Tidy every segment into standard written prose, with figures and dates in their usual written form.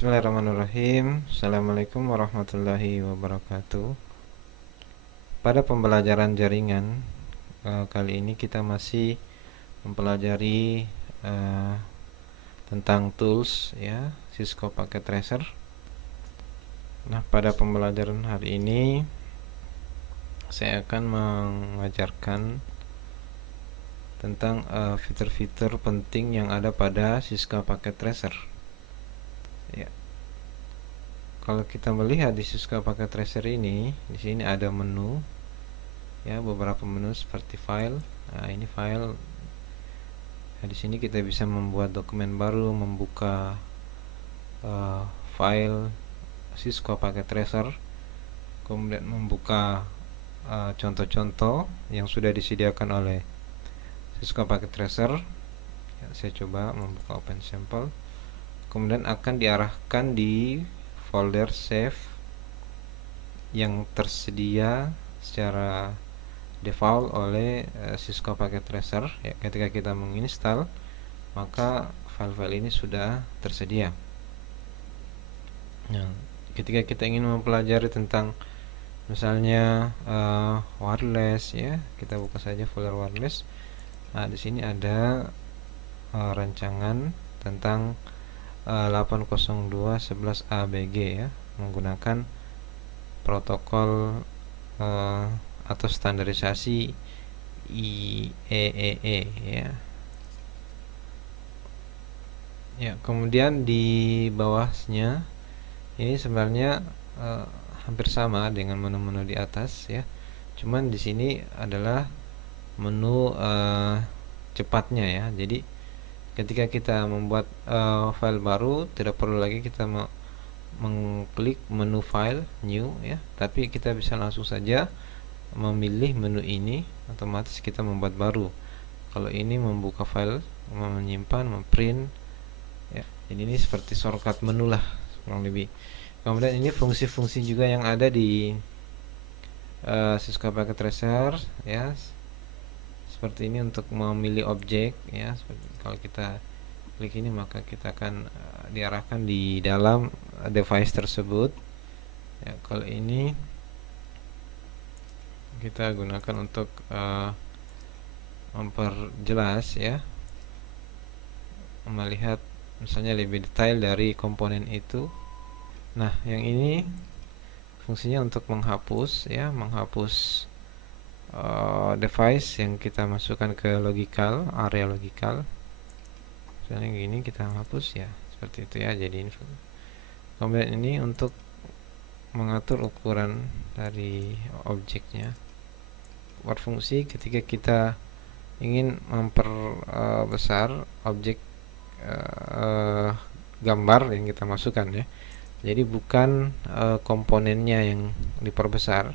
Bismillahirrahmanirrahim. Assalamualaikum warahmatullahi wabarakatuh. Pada pembelajaran jaringan kali ini kita masih mempelajari tentang tools ya, Cisco Packet Tracer. Nah, pada pembelajaran hari ini saya akan mengajarkan tentang fitur-fitur penting yang ada pada Cisco Packet Tracer. Ya. Kalau kita melihat di Cisco Packet Tracer ini, di sini ada menu, ya, beberapa menu seperti file. Nah, ini file. Nah, di sini kita bisa membuat dokumen baru, membuka file Cisco Packet Tracer, kemudian membuka contoh-contoh yang sudah disediakan oleh Cisco Packet Tracer. Ya, saya coba membuka Open Sample. Kemudian akan diarahkan di folder save yang tersedia secara default oleh Cisco Packet Tracer. Ya, ketika kita menginstal, maka file-file ini sudah tersedia. Nah, ketika kita ingin mempelajari tentang misalnya wireless, ya, kita buka saja folder wireless. Nah, di sini ada rancangan tentang 802.11a.bg ya, menggunakan protokol atau standarisasi IEEE ya. Ya, kemudian di bawahnya ini sebenarnya hampir sama dengan menu-menu di atas ya. Cuman di sini adalah menu cepatnya ya. Jadi ketika kita membuat file baru, tidak perlu lagi kita mengklik menu file new ya, tapi kita bisa langsung saja memilih menu ini, otomatis kita membuat baru. Kalau ini membuka file, menyimpan, memprint ya. Jadi ini seperti shortcut menu lah kurang lebih. Kemudian ini fungsi-fungsi juga yang ada di Cisco Packet Tracer ya. Seperti ini untuk memilih objek ya. Kalau kita klik ini, maka kita akan diarahkan di dalam device tersebut ya. Kalau ini kita gunakan untuk memperjelas ya, melihat misalnya lebih detail dari komponen itu. Nah, yang ini fungsinya untuk menghapus ya, menghapus device yang kita masukkan ke logical, area logical. Misalnya gini, kita hapus ya, seperti itu ya. Jadi ini kemudian ini untuk mengatur ukuran dari objeknya, berfungsi ketika kita ingin memperbesar objek gambar yang kita masukkan ya. Jadi bukan komponennya yang diperbesar,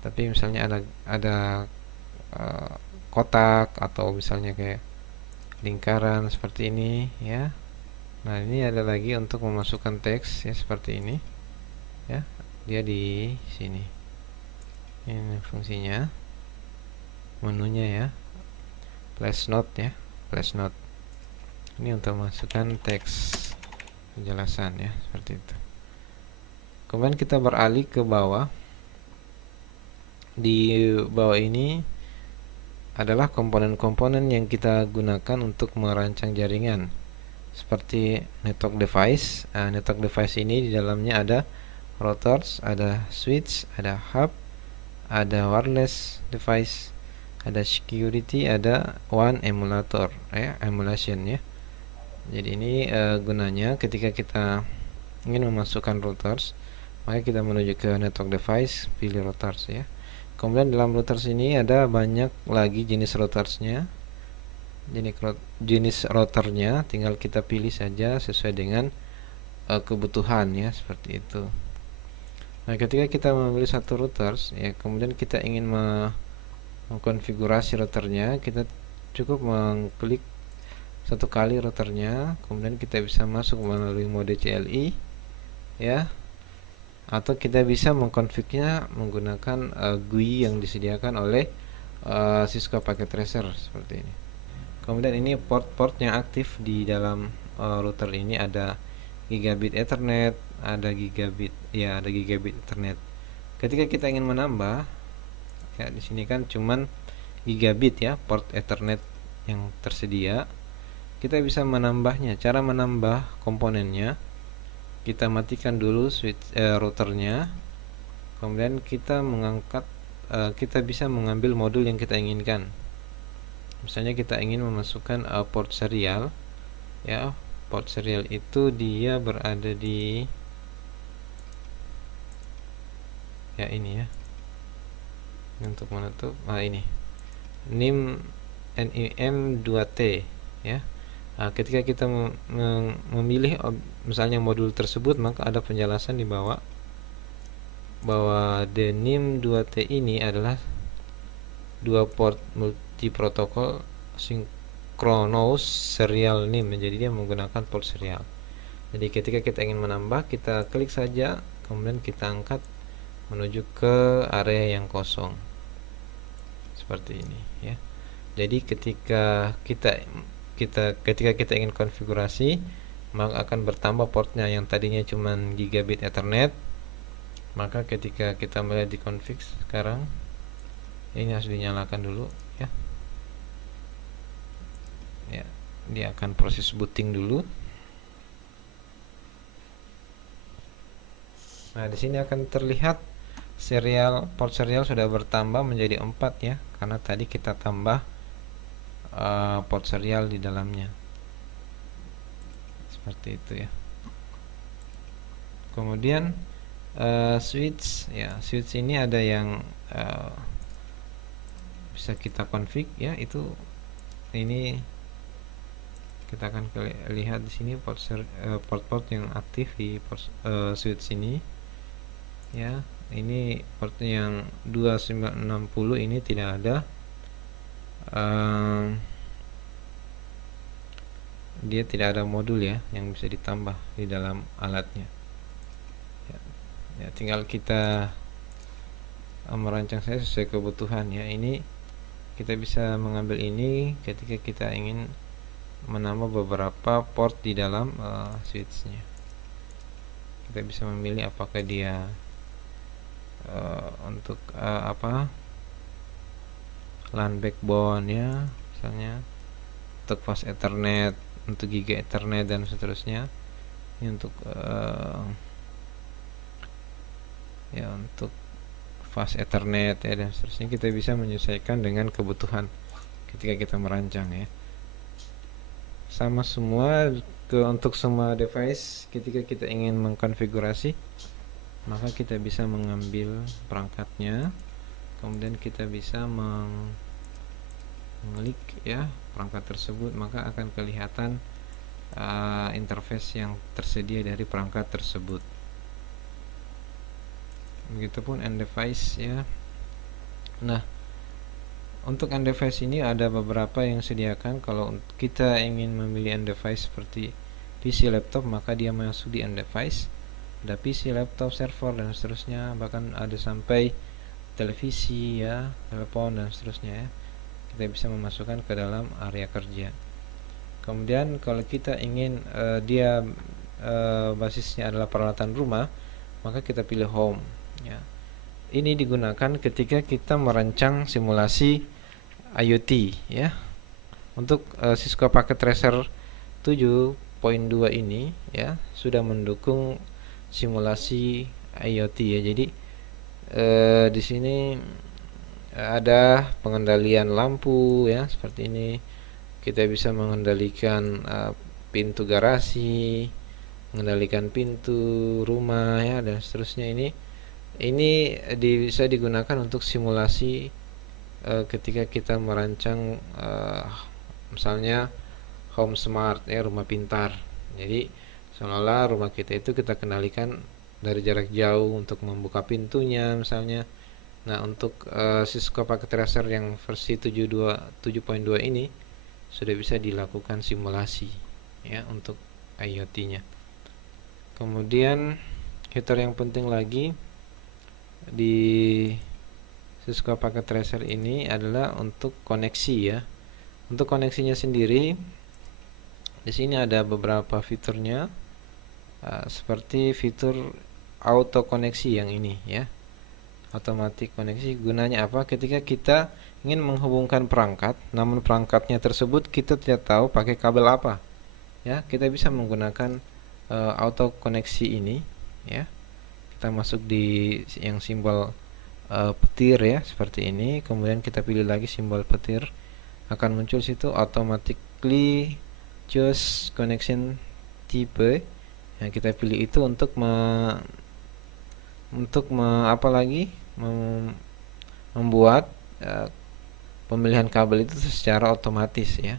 tapi misalnya ada kotak atau misalnya kayak lingkaran seperti ini ya. Nah, ini ada lagi untuk memasukkan teks ya, seperti ini ya. Dia di sini. Ini fungsinya, menunya ya. Place note ya, place note. Ini untuk memasukkan teks penjelasan ya, seperti itu. Kemudian kita beralih ke bawah. Di bawah ini adalah komponen-komponen yang kita gunakan untuk merancang jaringan, seperti network device. Network device ini di dalamnya ada routers, ada switch, ada hub, ada wireless device, ada security, ada WAN emulator ya, emulation ya. Jadi ini gunanya ketika kita ingin memasukkan routers, maka kita menuju ke network device, pilih routers ya. Kemudian dalam routers ini ada banyak lagi jenis routersnya. Jenis routernya tinggal kita pilih saja sesuai dengan kebutuhan ya, seperti itu. Nah, ketika kita memilih satu routers ya, kemudian kita ingin mengkonfigurasi routernya, kita cukup mengklik satu kali routernya, kemudian kita bisa masuk melalui mode CLI ya, atau kita bisa mengkonfignya menggunakan GUI yang disediakan oleh Cisco Packet Tracer seperti ini. Kemudian ini port-port yang aktif di dalam router ini ada gigabit Ethernet, ada gigabit, ya ada gigabit Ethernet. Ketika kita ingin menambah, ya di sini kan cuman gigabit ya, port Ethernet yang tersedia. Kita bisa menambahnya. Cara menambah komponennya, kita matikan dulu switch routernya, kemudian kita mengangkat, kita bisa mengambil modul yang kita inginkan. Misalnya kita ingin memasukkan port serial, ya port serial itu dia berada di ya ini ya, untuk menutup ini NIM 2T ya. Ketika kita memilih misalnya modul tersebut, maka ada penjelasan di bawah bahwa NIM 2T ini adalah dua port multi protokol synchronous serial NIM, jadi dia menggunakan port serial. Jadi ketika kita ingin menambah, kita klik saja, kemudian kita angkat menuju ke area yang kosong seperti ini ya. Jadi ketika kita ingin konfigurasi, maka akan bertambah portnya. Yang tadinya cuma gigabit Ethernet, maka ketika kita melihat di config sekarang, ini harus dinyalakan dulu ya. Ya, dia akan proses booting dulu. Nah, di sini akan terlihat port serial sudah bertambah menjadi 4 ya, karena tadi kita tambah port serial di dalamnya. Seperti itu ya. Kemudian switch ya, switch ini ada yang bisa kita config ya, itu ini kita akan lihat di sini port-port yang aktif di switch ini ya. Ini port yang 2960 ini tidak ada, dia tidak ada modul ya yang bisa ditambah di dalam alatnya ya, tinggal kita merancang saja sesuai kebutuhan ya. Ini kita bisa mengambil ini ketika kita ingin menambah beberapa port di dalam switchnya. Kita bisa memilih apakah dia untuk LAN backbone ya, misalnya untuk fast Ethernet, untuk giga Ethernet dan seterusnya. Ini untuk ya untuk fast Ethernet ya dan seterusnya. Kita bisa menyesuaikan dengan kebutuhan ketika kita merancang ya. Sama semua untuk semua device. Ketika kita ingin mengkonfigurasi, maka kita bisa mengambil perangkatnya, kemudian kita bisa mengklik ya perangkat tersebut, maka akan kelihatan interface yang tersedia dari perangkat tersebut. Begitupun end device ya. Nah, untuk end device ini ada beberapa yang disediakan. Kalau kita ingin memilih end device seperti PC, laptop, maka dia masuk di end device. Ada PC, laptop, server dan seterusnya, bahkan ada sampai televisi ya, telepon dan seterusnya ya. Kita bisa memasukkan ke dalam area kerja. Kemudian kalau kita ingin dia basisnya adalah peralatan rumah, maka kita pilih home ya. Ini digunakan ketika kita merancang simulasi IoT ya. Untuk Cisco Packet Tracer 7.2 ini ya sudah mendukung simulasi IoT ya. Jadi di sini ada pengendalian lampu ya, seperti ini. Kita bisa mengendalikan pintu garasi, mengendalikan pintu rumah ya dan seterusnya. Ini bisa digunakan untuk simulasi ketika kita merancang misalnya home smart ya, rumah pintar. Jadi seolah-olah rumah kita itu kita kendalikan dari jarak jauh untuk membuka pintunya misalnya. Nah, untuk Cisco Packet Tracer yang versi 7.2 ini sudah bisa dilakukan simulasi ya untuk IoT-nya. Kemudian fitur yang penting lagi di Cisco Packet Tracer ini adalah untuk koneksi ya. Untuk koneksinya sendiri, di sini ada beberapa fiturnya. seperti fitur auto koneksi yang ini ya, otomatis koneksi. Gunanya apa? Ketika kita ingin menghubungkan perangkat, namun perangkatnya tersebut kita tidak tahu pakai kabel apa ya, kita bisa menggunakan auto koneksi ini ya. Kita masuk di yang simbol petir ya, seperti ini, kemudian kita pilih lagi simbol petir, akan muncul situ automatically choose connection type yang kita pilih itu untuk apa lagi, membuat pemilihan kabel itu secara otomatis ya.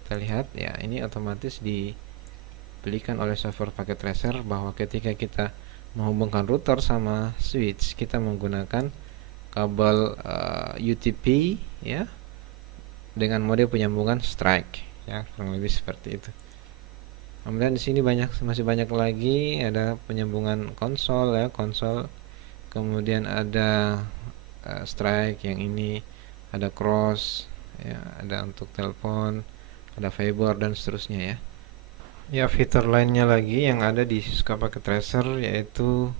Kita lihat ya, ini otomatis dibelikan oleh software packet tracer bahwa ketika kita menghubungkan router sama switch, kita menggunakan kabel UTP ya, dengan mode penyambungan strike ya, kurang lebih seperti itu. Kemudian di sini masih banyak lagi, ada penyambungan konsol ya, kemudian ada strike yang ini, ada cross ya, ada untuk telepon, ada fiber dan seterusnya ya. Ya, fitur lainnya lagi yang ada di Cisco Packet Tracer yaitu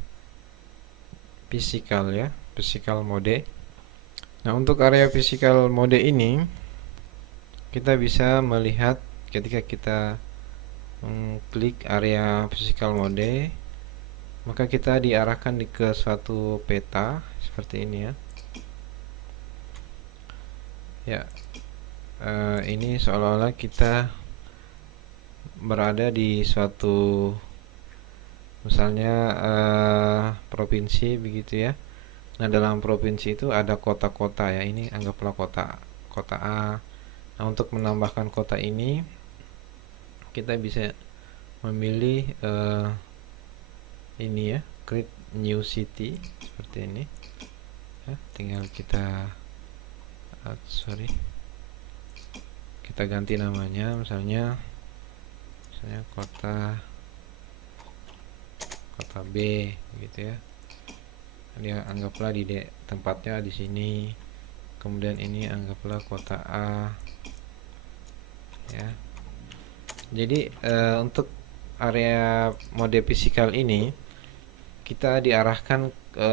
physical ya, physical mode. Nah, untuk area physical mode ini kita bisa melihat ketika kita mengklik area physical mode, maka kita diarahkan ke suatu peta seperti ini ya. Ya, ini seolah-olah kita berada di suatu, misalnya provinsi begitu ya. Nah, dalam provinsi itu ada kota-kota ya, ini anggaplah kota A. Nah, untuk menambahkan kota ini kita bisa memilih ini ya, create new city seperti ini ya. Tinggal kita kita ganti namanya, misalnya kota B gitu ya. Dia anggaplah tempatnya di sini. Kemudian ini anggaplah kota A ya. Jadi untuk area mode fisikal ini kita diarahkan ke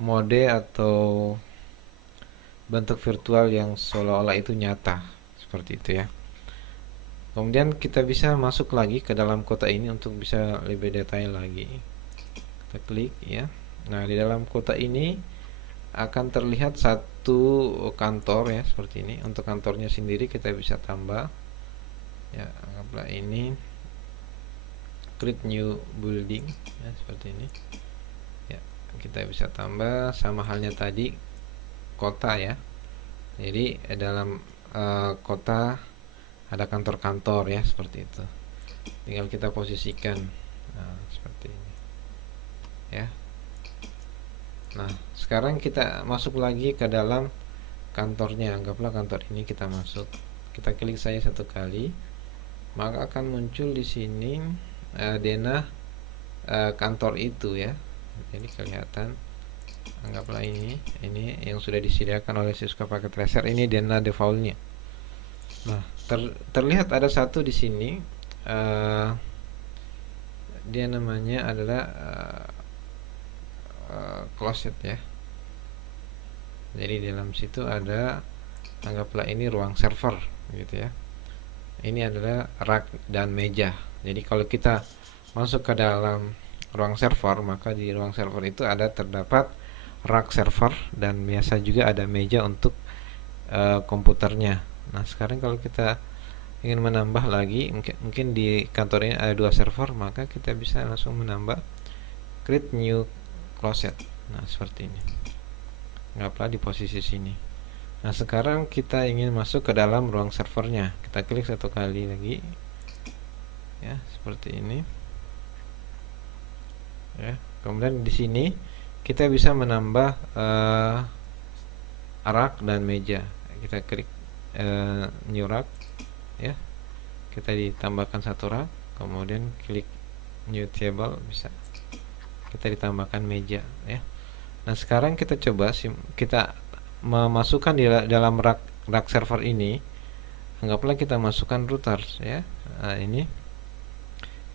mode atau bentuk virtual yang seolah-olah itu nyata seperti itu ya. Kemudian kita bisa masuk lagi ke dalam kota ini untuk bisa lebih detail lagi. Kita klik ya. Nah, di dalam kota ini akan terlihat satu kantor ya, seperti ini. Untuk kantornya sendiri kita bisa tambah ya, anggaplah ini create new building ya, seperti ini ya. Kita bisa tambah sama halnya tadi kota ya. Jadi dalam kota ada kantor-kantor ya, seperti itu. Tinggal kita posisikan seperti ini ya. Nah, sekarang kita masuk lagi ke dalam kantornya. Anggaplah kantor ini kita masuk. Kita klik saja satu kali, maka akan muncul di sini denah kantor itu ya. Jadi kelihatan, anggaplah ini yang sudah disediakan oleh Cisco Packet Tracer, ini denah defaultnya. Nah, terlihat ada satu di sini, dia namanya adalah closet ya. Jadi dalam situ ada, anggaplah ini ruang server gitu ya. Ini adalah rak dan meja. Jadi kalau kita masuk ke dalam ruang server, maka di ruang server itu terdapat rak server dan biasa juga ada meja untuk komputernya. Nah, sekarang kalau kita ingin menambah lagi, mungkin di kantor ini ada 2 server, maka kita bisa langsung menambah create new closet. Nah, seperti ini. Anggaplah di posisi sini. Nah, sekarang kita ingin masuk ke dalam ruang servernya. Kita klik satu kali lagi. Ya, seperti ini. Ya, kemudian di sini kita bisa menambah rak dan meja. Kita klik new rak ya, kita ditambahkan satu rak, kemudian klik new table, bisa kita ditambahkan meja ya. Nah, sekarang kita coba kita memasukkan di dalam rak server ini. Anggaplah kita masukkan router ya. Nah, ini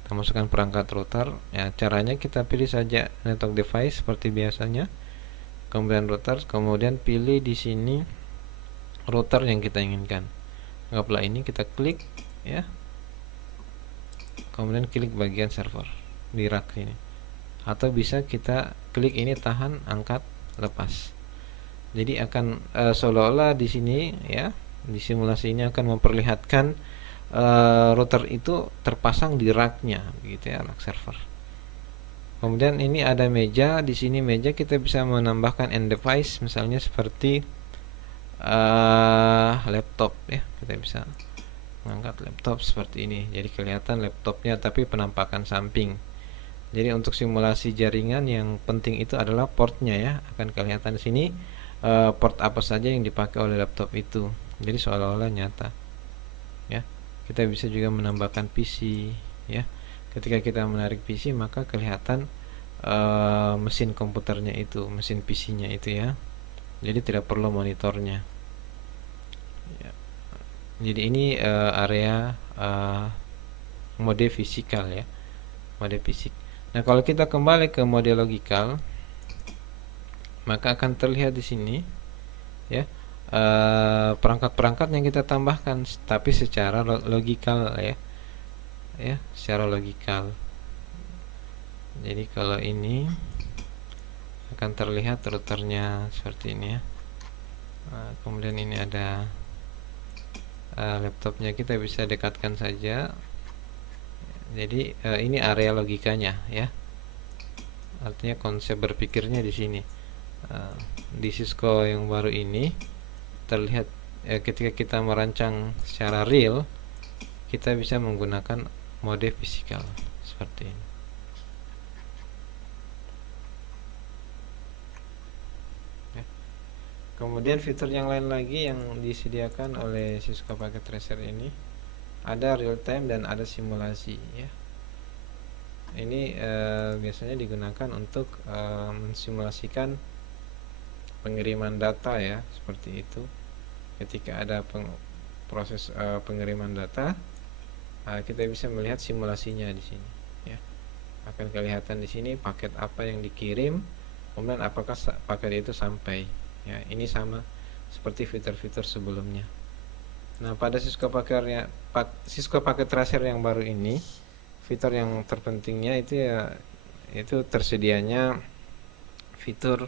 kita masukkan perangkat router. Ya, caranya kita pilih saja network device seperti biasanya, kemudian router, kemudian pilih di sini router yang kita inginkan. Anggaplah ini, kita klik ya, kemudian klik bagian server di rak ini, atau bisa kita klik ini, tahan, angkat, lepas. Jadi akan seolah-olah di sini ya, di simulasi ini akan memperlihatkan router itu terpasang di raknya, gitu ya, rak server. Kemudian ini ada meja, di sini meja kita bisa menambahkan end device, misalnya seperti laptop ya, kita bisa mengangkat laptop seperti ini, jadi kelihatan laptopnya tapi penampakan samping. Jadi untuk simulasi jaringan yang penting itu adalah portnya ya, akan kelihatan di sini port apa saja yang dipakai oleh laptop itu, jadi seolah-olah nyata ya. Kita bisa juga menambahkan PC ya, ketika kita menarik PC maka kelihatan mesin komputernya itu, mesin PC-nya itu ya, jadi tidak perlu monitornya ya. Jadi ini area mode fisikal ya, mode fisik. Nah, kalau kita kembali ke mode logikal, maka akan terlihat di sini ya perangkat-perangkat yang kita tambahkan, tapi secara logikal ya, secara logikal. Jadi kalau ini akan terlihat routernya seperti ini ya. Kemudian ini ada laptopnya, kita bisa dekatkan saja. Jadi ini area logikanya ya, artinya konsep berpikirnya di sini. Di Cisco yang baru ini terlihat ketika kita merancang secara real, kita bisa menggunakan mode fisikal seperti ini. Kemudian fitur yang lain lagi yang disediakan oleh Cisco Packet Tracer ini ada real time dan ada simulasi ya. Ini biasanya digunakan untuk mensimulasikan pengiriman data ya, seperti itu. Ketika ada proses pengiriman data, kita bisa melihat simulasinya di sini ya. Akan kelihatan di sini paket apa yang dikirim, kemudian apakah paket itu sampai ya. Ini sama seperti fitur-fitur sebelumnya. Nah, pada Cisco Packet Tracer yang baru ini, fitur yang terpentingnya itu ya, itu tersedianya fitur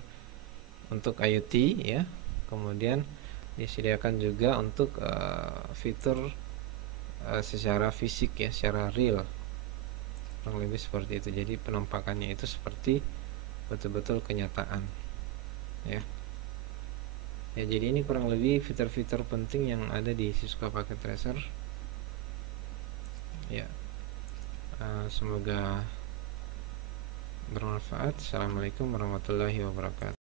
untuk IoT ya, kemudian disediakan juga untuk fitur secara fisik ya, secara real, kurang lebih seperti itu. Jadi penampakannya itu seperti betul-betul kenyataan ya. Ya, jadi ini kurang lebih fitur-fitur penting yang ada di Cisco Packet Tracer ya. Semoga bermanfaat. Assalamualaikum warahmatullahi wabarakatuh.